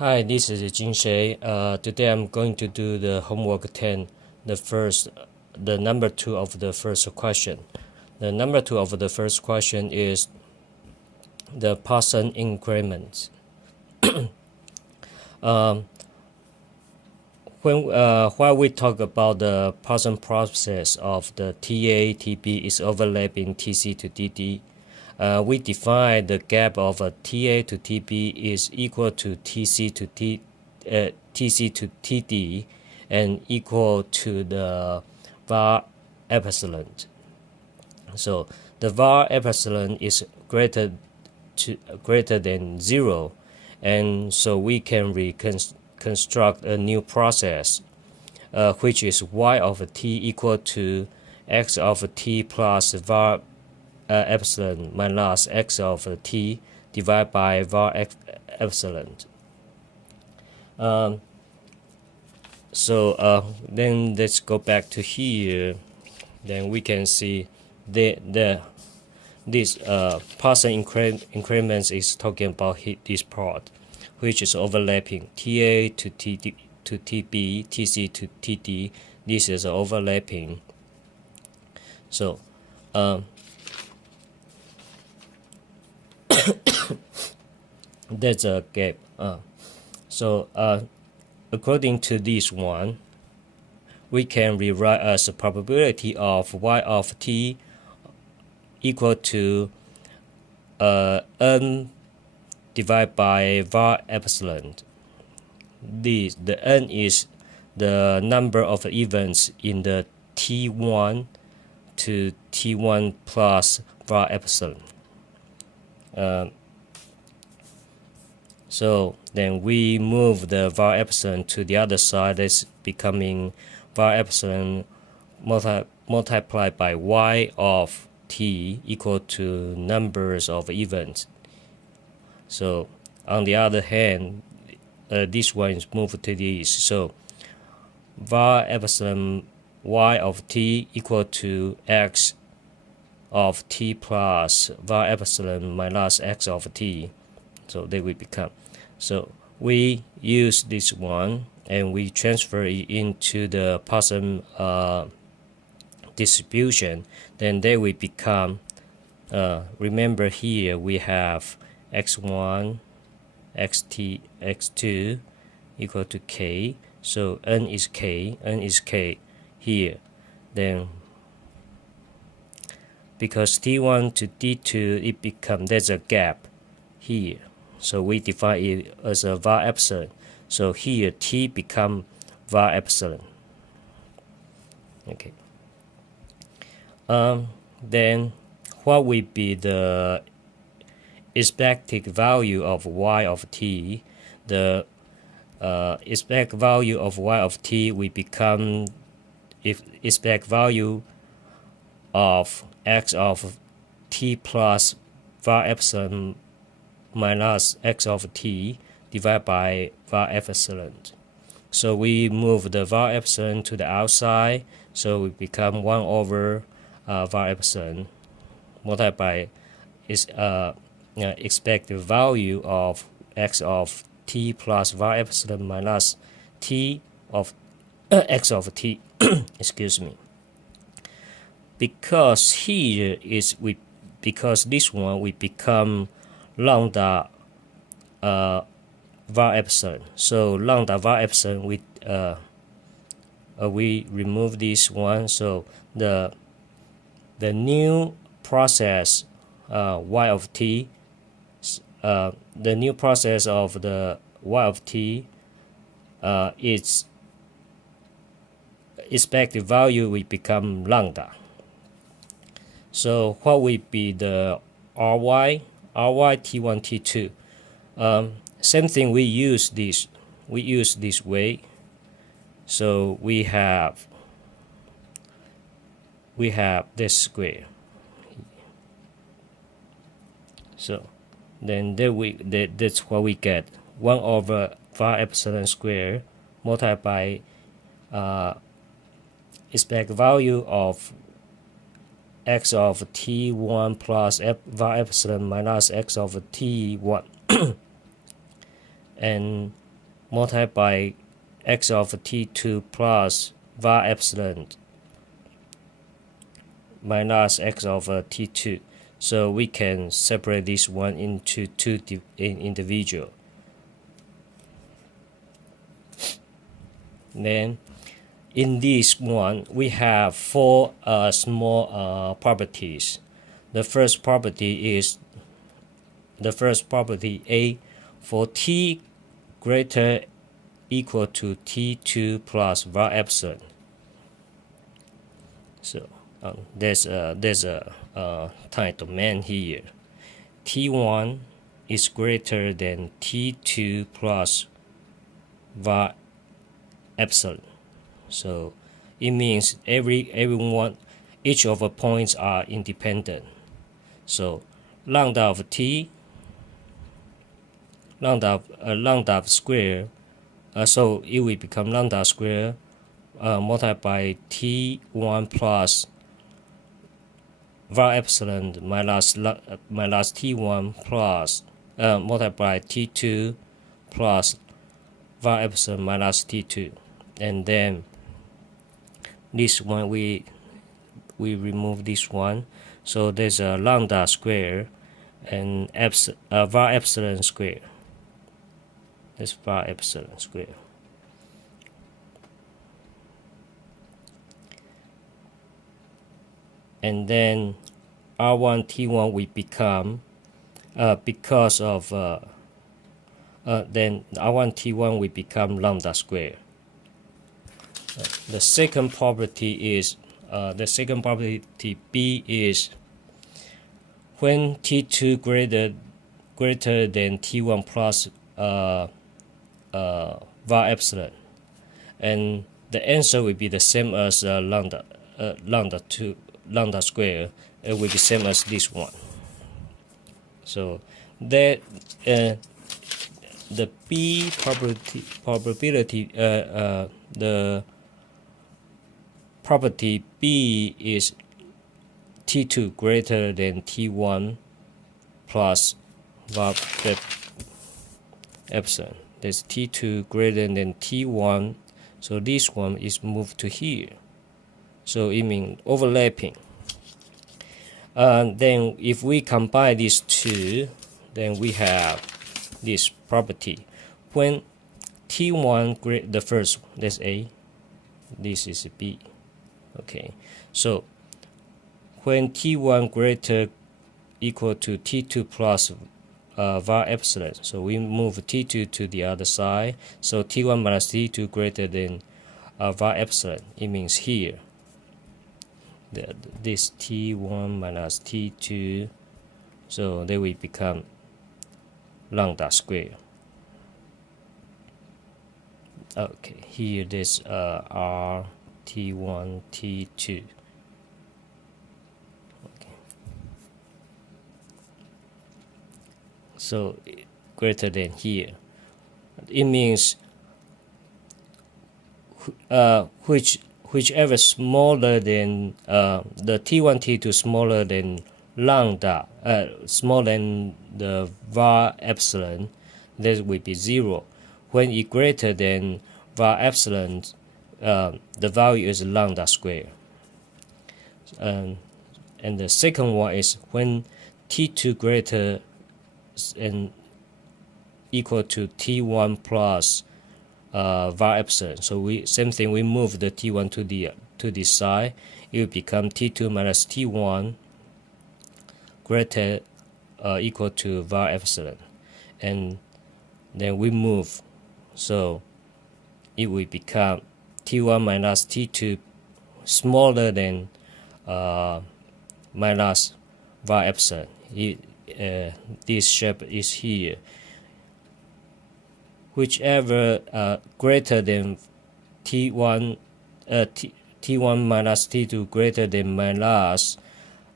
Hi, this is Sheh. Today I'm going to do the homework 10, the number 2 of the first question. The number 2 of the first question is the Poisson increments. While we talk about the Poisson process of the TA, TB is overlapping TC to TD, we define the gap of TA to TB is equal to TC to TD and equal to the var epsilon. So the var epsilon is greater than 0, and so we can reconstruct a new process, which is y of t equal to x of t plus var epsilon minus x of t divided by var epsilon. Then let's go back to here. Then we can see this Poisson increments is talking about this part, which is overlapping TA to TB, TC to TD. This is overlapping. So that's a gap. According to this one, we can rewrite as a probability of y of t equal to n divided by var epsilon. The n is the number of events in the t1 to t1 plus var epsilon. So then we move the var epsilon to the other side. It's becoming var epsilon multiplied by y of t equal to numbers of events. So on the other hand, this one is moved to this. So var epsilon y of t equal to x of t plus var epsilon minus x of t. So they will become. So we use this one and we transfer it into the Poisson distribution. Then they will become. Remember here we have x1, xt, x2 equal to k. So n is k here. Then because t1 to t2 it becomes, there's a gap here, so we define it as a var epsilon. So here t become var epsilon. Okay. Then what will be the expected value of y of t? The expected value of y of t will become expected value of x of t plus var epsilon minus x of t divided by var epsilon. So we move the var epsilon to the outside, so we become 1 over var epsilon multiplied by expected value of x of t plus var epsilon minus t of x of t. Excuse me. Because here is because this one will become lambda var epsilon. So lambda var epsilon we remove this one. So the new process y of t, the new process of the y of t, its expected value will become lambda. So what will be the ry t1 t2? Same thing, we use this way. So we have this square. So then that's what we get, 1 over var epsilon square multiplied by expected value of x of t1 plus var epsilon minus x of t1 and multiplied by x of t2 plus var epsilon minus x of t2. So we can separate this one into two individual. Then in this one we have four small properties. The first property A, for t greater equal to t2 plus var epsilon. So there's a time domain here. T1 is greater than T2 plus var epsilon. So it means each of the points are independent. So lambda of t, lambda of square, so it will become lambda square multiplied by t1 plus var epsilon minus t1 plus multiplied by t2 plus var epsilon minus t2, and then this one we remove this one, so there's a lambda square and var epsilon square. That's var epsilon square. And then R1 T1 will become because of then R1 T1 will become lambda square. The second property is B is when T2 greater than T1 plus var epsilon, and the answer will be the same as lambda square. It will be same as this one. So that the B probability the property B is T2 greater than T1 plus var epsilon. There's T2 greater than T1, so this one is moved to here. So it means overlapping. Then if we combine these two, then we have this property. When T1 the first, that's A, this is B. Okay, so when T1 greater equal to T2 plus var epsilon, so we move T2 to the other side, so T1 minus T2 greater than var epsilon, it means here this T1 minus T2, so they will become lambda square. Okay, here this R T1 T2. Okay, so greater than here, it means whichever smaller than the T1 T2 smaller than lambda, smaller than the var epsilon, that will be 0. When it greater than var epsilon, the value is lambda square. And the second one is when T2 greater and equal to T1 plus var epsilon. So same thing, we move the T1 to the side, it will become T2 minus T1 greater equal to var epsilon, and then we move, so it will become T1 minus T2 smaller than minus var epsilon. This shape is here. Whichever greater than T1 minus T2 greater than minus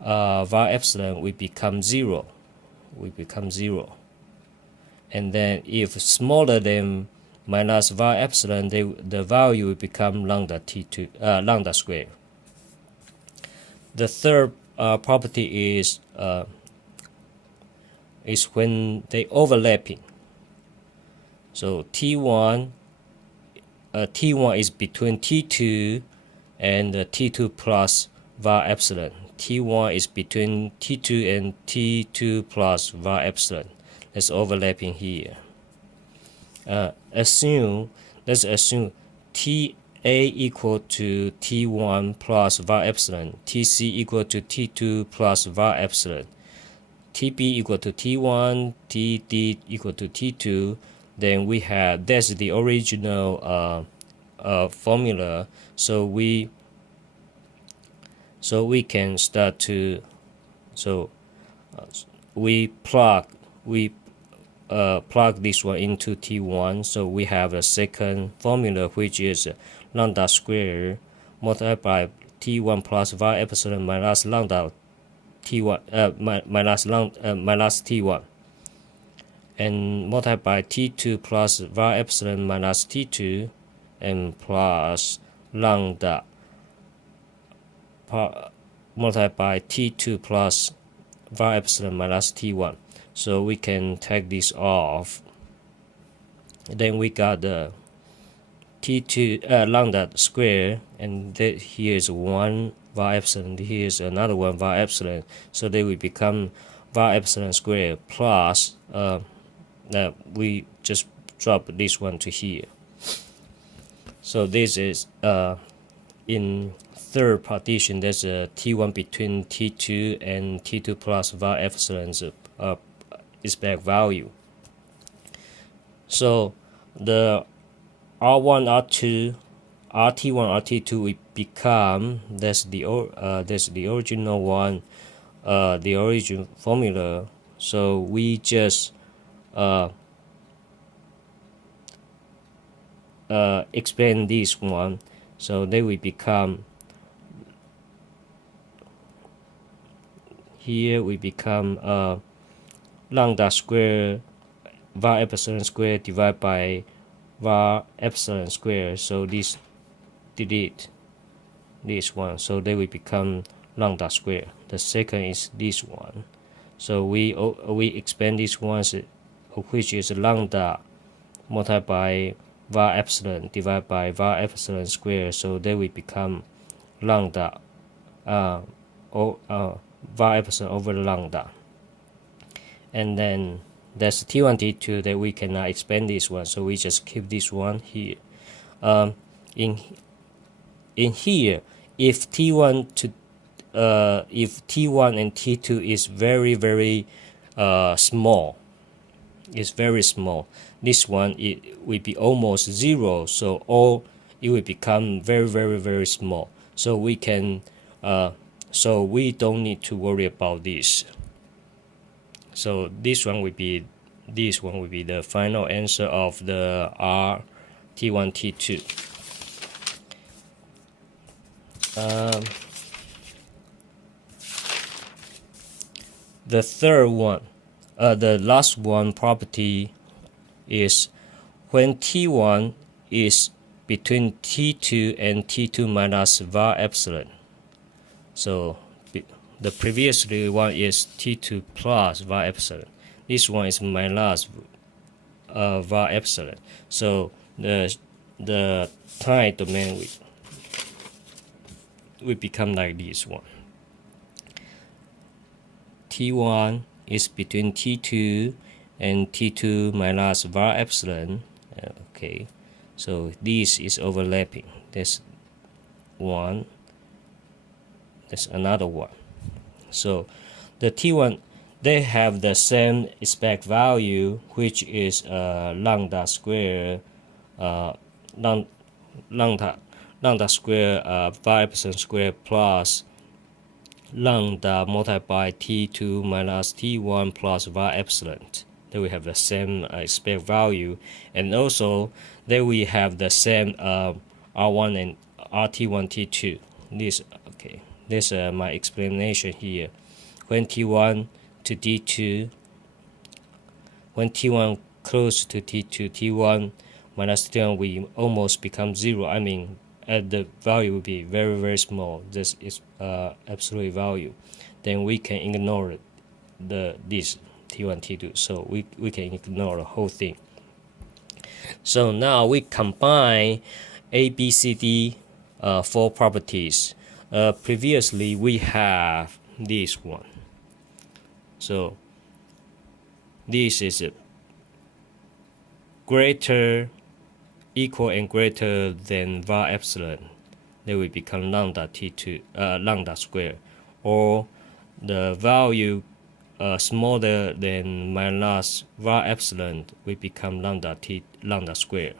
var epsilon will become 0. And then if smaller than minus var epsilon, the value will become lambda square. The third property is when they overlapping. So T1 is between T2 and T2 plus var epsilon. T1 is between T2 and T2 plus var epsilon. That's overlapping here. Let's assume TA equal to T1 plus var epsilon, TC equal to T2 plus var epsilon, TB equal to T1, TD equal to T2. Then we have, that's the original formula. So we can start to, we plug this one into T1. So we have a second formula, which is lambda square multiplied by T1 plus var epsilon minus lambda T1 minus T1, and multiplied by T2 plus var epsilon minus T2, and plus lambda multiplied by T2 plus var epsilon minus T1. So we can take this off. Then we got the T2 lambda square, and here is one var epsilon, here is another one var epsilon. So they will become var epsilon square plus we just drop this one to here. So this is in third partition, there's a T1 between T2 and T2 plus var epsilon's expect value. So the R1, R2, RT1, RT2 will become, that's the original one, the origin formula. So we just expand this one, so they will become, here we become lambda square var epsilon square divided by var epsilon square. So this delete this one, so they will become lambda square. The second is this one, so we expand this one, which is lambda multiplied by var epsilon divided by var epsilon square. So they will become lambda var epsilon over lambda. And then that's T1, T2 that we cannot expand this one, so we just keep this one here. In here, if T1 and T2 is very small, it's very small, this one it will be almost zero. So all it will become very small. So we can so we don't need to worry about this. So this one will be the final answer of the R T1 T2. The third one, the last one property is when T1 is between T2 and T2 minus var epsilon. So the previously one is T2 plus var epsilon. This one is minus var epsilon. So the time domain will become like this one. T1 is between T2 and T2 minus var epsilon. Okay, so this is overlapping. There's one. There's another one. So the T1, they have the same expect value, which is lambda square lambda square var epsilon square plus lambda multiplied by T2 minus T1 plus var epsilon. Then we have the same expect value, and also then we have the same R1 and RT1 T2. This okay. This my explanation here. When T1 to T2, when T1 close to T2, T1 minus T1 will almost become zero. I mean, the value will be very small. This is absolute value. Then we can ignore this T1, T2. So we can ignore the whole thing. So now we combine A, B, C, D 4 properties. Previously we have this one. So this is greater, equal, and greater than var epsilon. Then we become lambda t2 lambda square, or the value smaller than minus var epsilon, we become lambda square.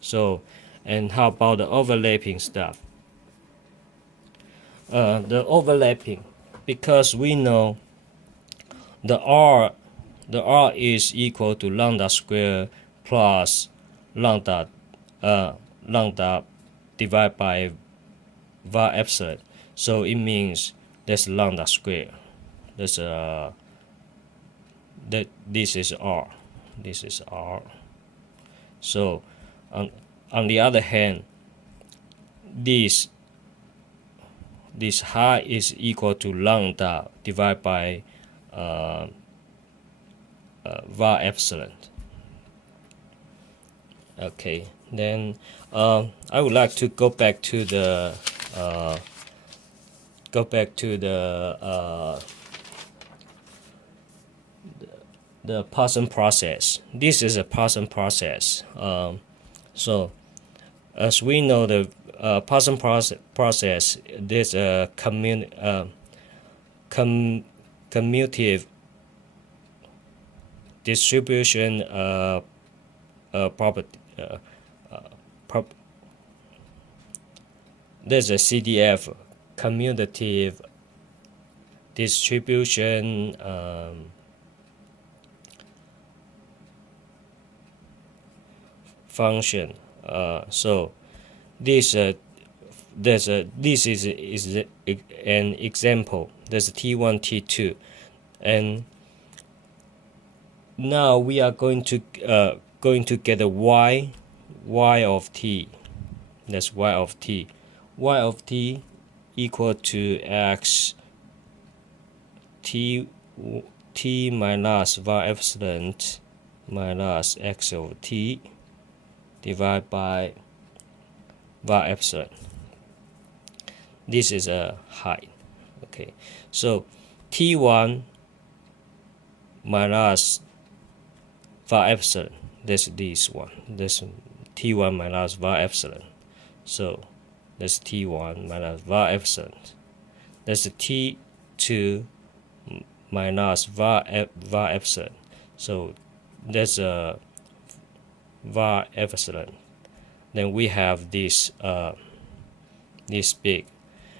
So, and how about the overlapping stuff? The overlapping, because we know the r is equal to lambda square plus lambda divided by var epsilon. So it means that's lambda square. That's that this is r. This is r. So on the other hand, this height is equal to lambda divided by var epsilon. Okay, then I would like to go back to the the Poisson process. This is a Poisson process. So as we know, the Poisson process, there's a commutative distribution property. There's a CDF, commutative distribution function. So this this is an example. There's T1, T2, and now we are going to get a y of t. That's y of t. Y of t equal to x t minus var epsilon minus x of t divided by var epsilon. This is a height. Okay, so T1 minus var epsilon, that's this one. That's T1 minus var epsilon. So that's T1 minus var epsilon. That's T2 minus var epsilon. So that's a var epsilon. Then we have this this big,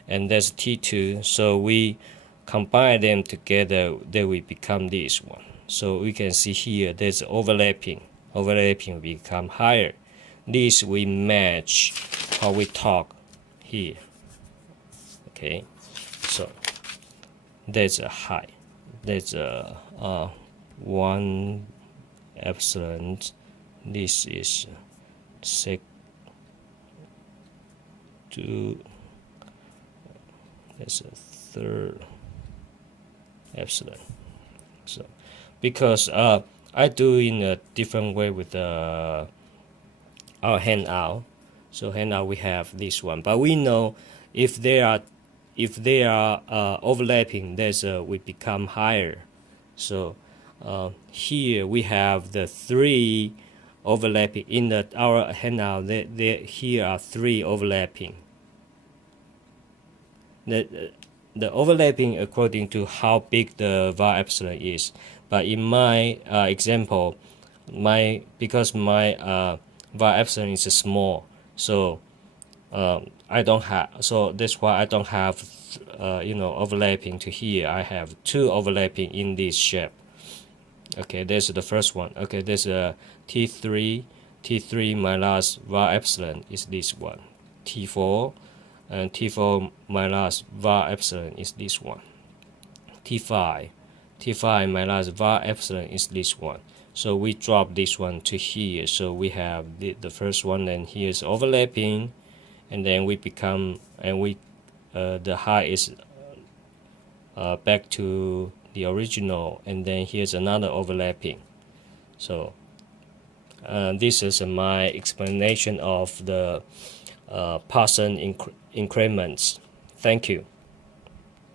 and that's T2. So we combine them together, then we become this one. So we can see here there's overlapping become higher. This we match how we talk here. Okay, so there's a high, there's a 1 epsilon. This is sec 2, that's a third epsilon. So because I do in a different way with our handout. So handout we have this one, but we know if they are overlapping, there's we become higher. So here we have the 3 overlapping in our handout. Here are 3 overlapping. The overlapping according to how big the var epsilon is. But in my example, because my var epsilon is small, so I don't have. So that's why I don't have overlapping to here. I have 2 overlapping in this shape. Okay, there's the first one. Okay, there's a T3 minus var epsilon is this one. T4 and T4 minus var epsilon is this one. T5 minus var epsilon is this one. So we drop this one to here. So we have the first one, and here's overlapping, and then we become, and we the height is back to the original, and then here's another overlapping. So This is my explanation of the Poisson increments. Thank you.